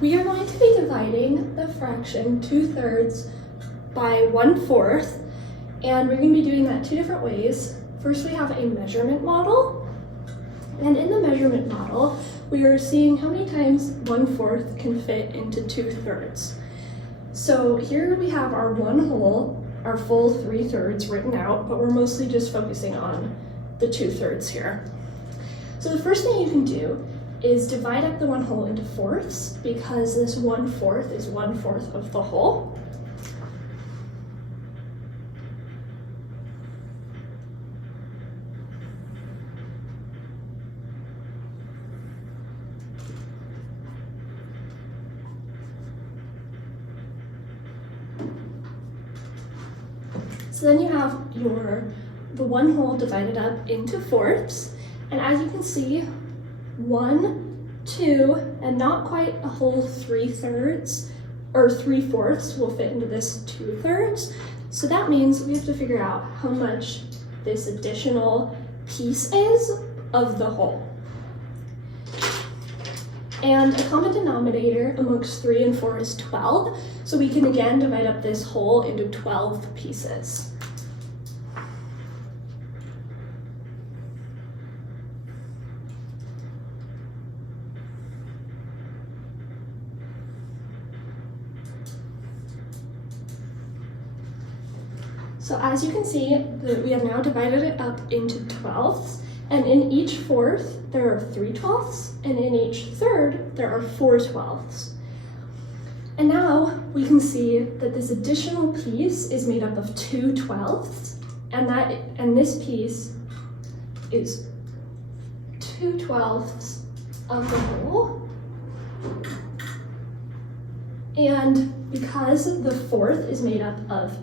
We are going to be dividing the fraction 2/3 by 1/4, and we're going to be doing that two different ways. First, we have a measurement model, and in the measurement model, we are seeing how many times 1/4 can fit into 2/3. So here we have our one whole, our full 3/3 written out, but we're mostly just focusing on the 2/3 here. So the first thing you can do is divide up the one whole into fourths, because this 1/4 is 1/4 of the whole. So then you have the one whole divided up into fourths, and as you can see, 1, 2, and not quite a whole 3/3 or 3/4 will fit into this 2/3. So that means we have to figure out how much this additional piece is of the whole. And a common denominator amongst 3 and 4 is 12. So we can again divide up this whole into 12 pieces. So as you can see, we have now divided it up into 12ths, and in each fourth, there are 3/12ths, and in each third, there are 4/12ths. And now we can see that this additional piece is made up of 2/12ths, and this piece is 2/12ths of the whole. And because the fourth is made up of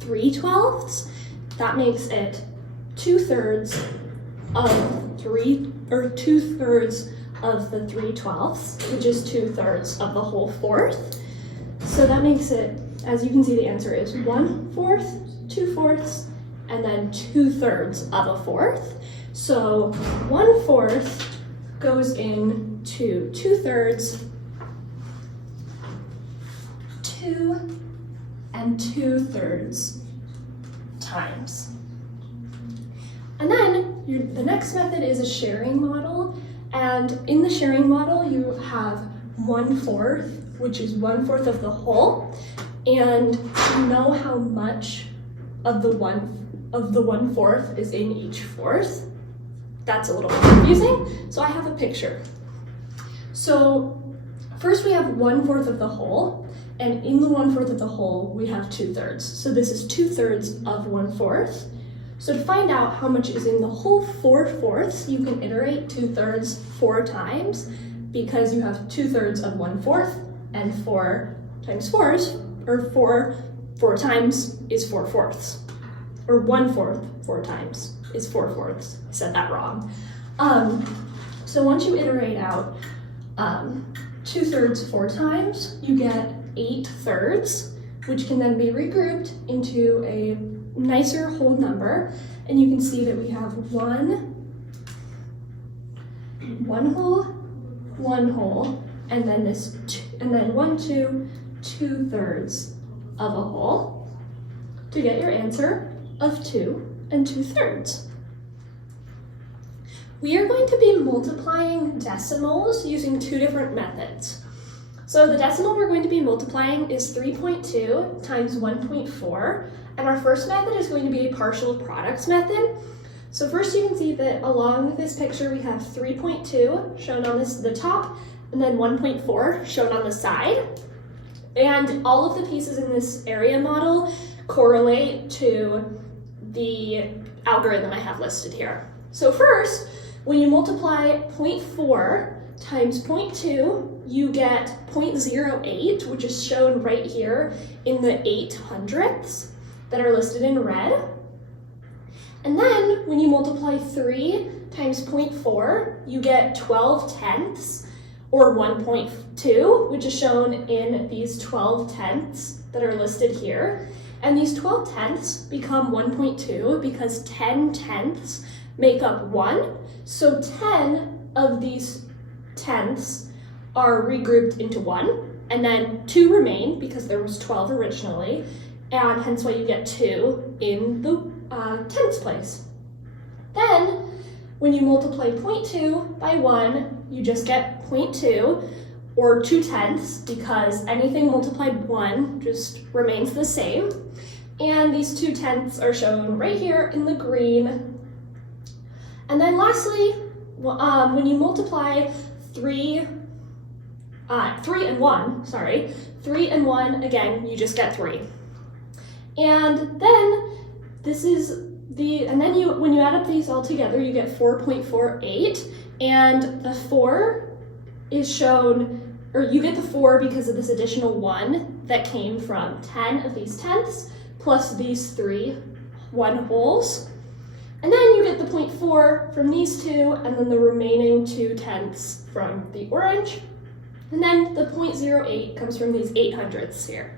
3/12ths, that makes it 2/3 of 2/3 of the 3/12ths, which is 2/3 of the whole fourth. So that makes it, as you can see, the answer is 1/4, 2/4, and then 2/3 of a fourth. So 1/4 goes into 2/3, 2 and 2/3 times. And then the next method is a sharing model. And in the sharing model, you have 1/4, which is 1/4 of the whole. And you know how much of the 1/4 is in each fourth. That's a little bit confusing. So I have a picture. So first we have 1/4 of the whole. And in the 1/4 of the whole, we have 2/3. So this is 2/3 of 1/4. So to find out how much is in the whole 4/4, you can iterate 2/3 4 times, because you have 2/3 of 1/4, and 4 times 4 is, or 4 times is 4/4, or 1/4 4 times is 4/4. I said that wrong. So once you iterate out 2/3 4 times, you get 8/3, which can then be regrouped into a nicer whole number. And you can see that we have one whole, and then and then 1, 2, 2/3 of a whole, to get your answer of 2 and 2/3. We are going to be multiplying decimals using two different methods. So the decimal we're going to be multiplying is 3.2 times 1.4, and our first method is going to be a partial products method. So first you can see that along this picture we have 3.2 shown on the top, and then 1.4 shown on the side. And all of the pieces in this area model correlate to the algorithm I have listed here. So first, when you multiply 0.4 times 0.2, you get 0.08, which is shown right here in the 800ths that are listed in red. And then when you multiply 3 times 0.4, you get 12/10ths, or 1.2, which is shown in these 12/10ths that are listed here. And these 12/10ths become 1.2 because 10/10ths make up 1. So 10 of these tenths are regrouped into 1, and then 2 remain because there was 12 originally, and hence why you get 2 in the tenths place. Then, when you multiply 0.2 by 1, you just get 0.2, or 2 tenths, because anything multiplied 1 just remains the same. And these 2 tenths are shown right here in the green. And then lastly, when you multiply 3 and 1, again, you just get 3. And then when you add up these all together, you get 4.48, and the 4 is shown, or you get the 4 because of this additional 1 that came from 10 of these tenths, plus these 3 1 wholes. And then you get the 0.4 from these 2, and then the remaining 2 tenths from the orange. And then the 0.08 comes from these 800ths here.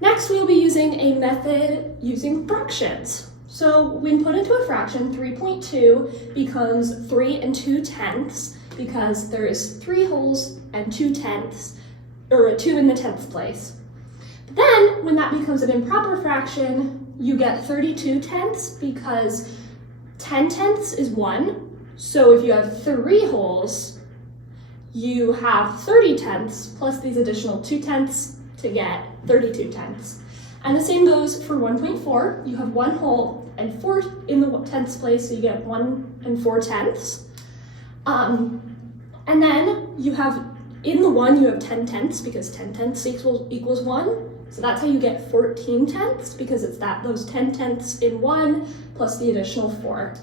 Next, we will be using a method using fractions. So when put into a fraction, 3.2 becomes 3 and 2 tenths because there is 3 wholes and 2 tenths, or a 2 in the tenths place. But then, when that becomes an improper fraction, you get 32 tenths because 10 tenths is 1. So if you have 3 wholes, you have 30 tenths plus these additional 2 tenths to get 32 tenths. And the same goes for 1.4. You have 1 whole and 4 in the tenths place, so you get 1 and 4 tenths. And then you have, in the 1, you have 10 tenths because 10 tenths equals 1. So that's how you get 14 tenths because it's those 10 tenths in 1 plus the additional 4.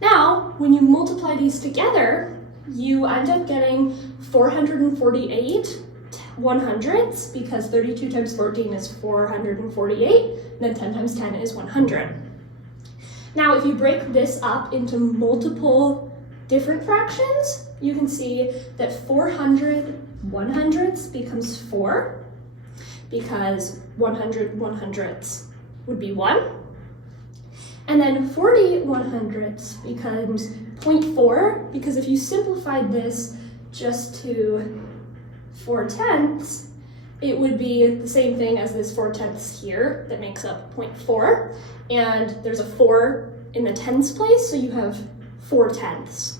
Now, when you multiply these together, you end up getting 448 100ths because 32 times 14 is 448, and then 10 times 10 is 100. Now, if you break this up into multiple different fractions, you can see that 400 100ths becomes 4 because 100 100ths would be 1. And then 40 100ths becomes 0.4 because if you simplified this just to 4 tenths, it would be the same thing as this 4 tenths here that makes up 0.4. And there's a 4 in the tenths place, so you have 4 tenths.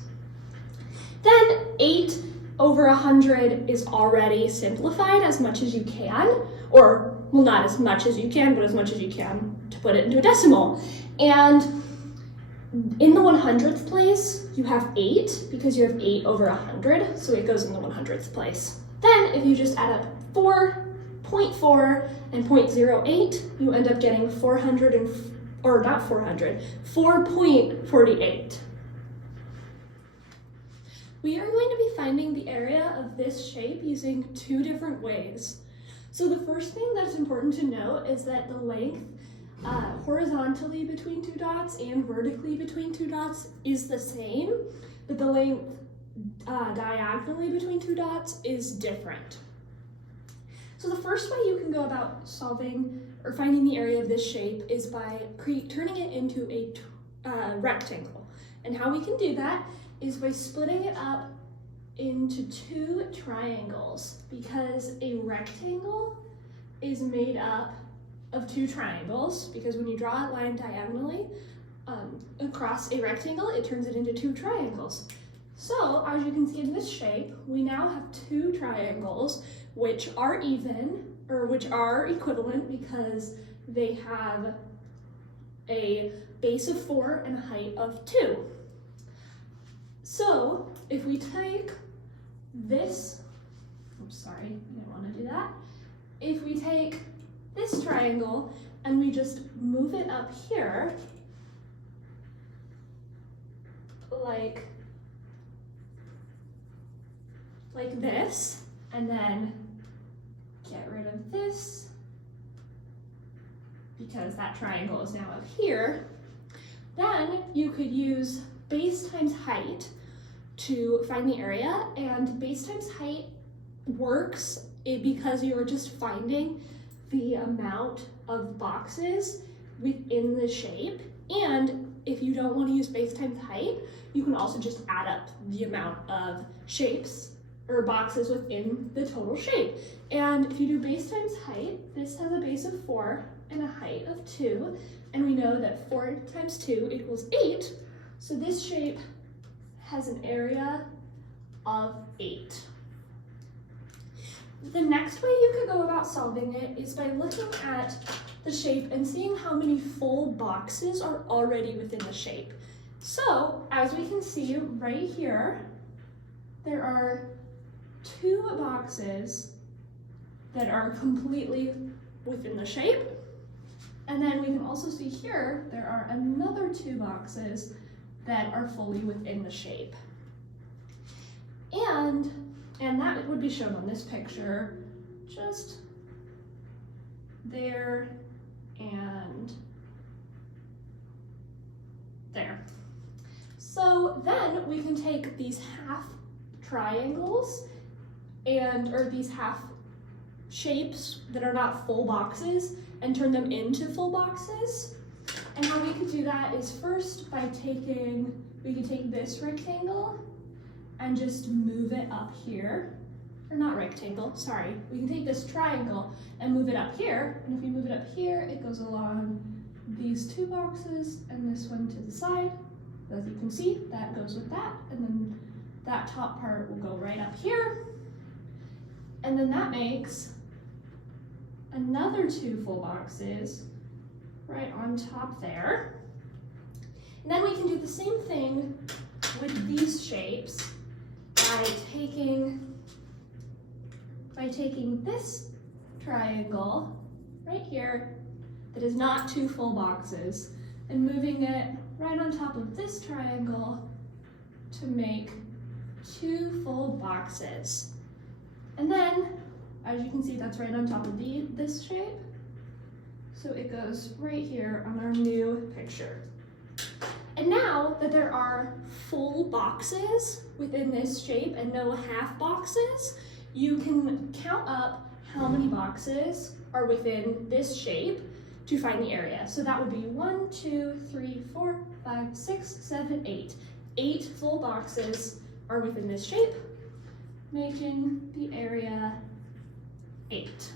Then 8 over 100 is already simplified as much as you can, or, well, not as much as you can, but as much as you can to put it into a decimal. And in the 100th place, you have 8 because you have 8 over 100, so it goes in the 100th place. Then if you just add up 4, 0.4, and 0.08, you end up getting 4.48. We are going to be finding the area of this shape using 2 different ways. So the first thing that's important to note is that the length horizontally between 2 dots and vertically between 2 dots is the same, but the length diagonally between 2 dots is different. So the first way you can go about solving or finding the area of this shape is by turning it into a rectangle. And how we can do that is by splitting it up into 2 triangles, because a rectangle is made up of 2 triangles, because when you draw a line diagonally across a rectangle, it turns it into 2 triangles. So, as you can see in this shape, we now have 2 triangles which are even, or which are equivalent because they have a base of 4 and a height of 2. So, if we take this, oops, sorry, I didn't want to do that. If we take this triangle and we just move it up here, like this, and then get rid of this because that triangle is now up here, then you could use base times height to find the area, and base times height works because you're just finding the amount of boxes within the shape, and if you don't want to use base times height, you can also just add up the amount of shapes or boxes within the total shape. And if you do base times height, this has a base of 4 and a height of 2, and we know that 4 times 2 equals 8, so this shape has an area of 8. The next way you could go about solving it is by looking at the shape and seeing how many full boxes are already within the shape. So, as we can see right here, there are 2 boxes that are completely within the shape. And then we can also see here, there are another 2 boxes that are fully within the shape. And that would be shown on this picture, just there and there. So then we can take these half triangles or these half shapes that are not full boxes and turn them into full boxes. And how we could do that is first by we could take this rectangle and just move it up here, or not rectangle, sorry. We can take this triangle and move it up here, and if we move it up here, it goes along these 2 boxes and this one to the side. As you can see, that goes with that, and then that top part will go right up here, and then that makes another 2 full boxes right on top there. And then we can do the same thing with these shapes by taking this triangle right here that is not 2 full boxes and moving it right on top of this triangle to make 2 full boxes. And then, as you can see, that's right on top of this shape. So it goes right here on our new picture. And now that there are full boxes within this shape and no half boxes, you can count up how many boxes are within this shape to find the area. So that would be 1, 2, 3, 4, 5, 6, 7, 8. 8 full boxes are within this shape, making the area 8.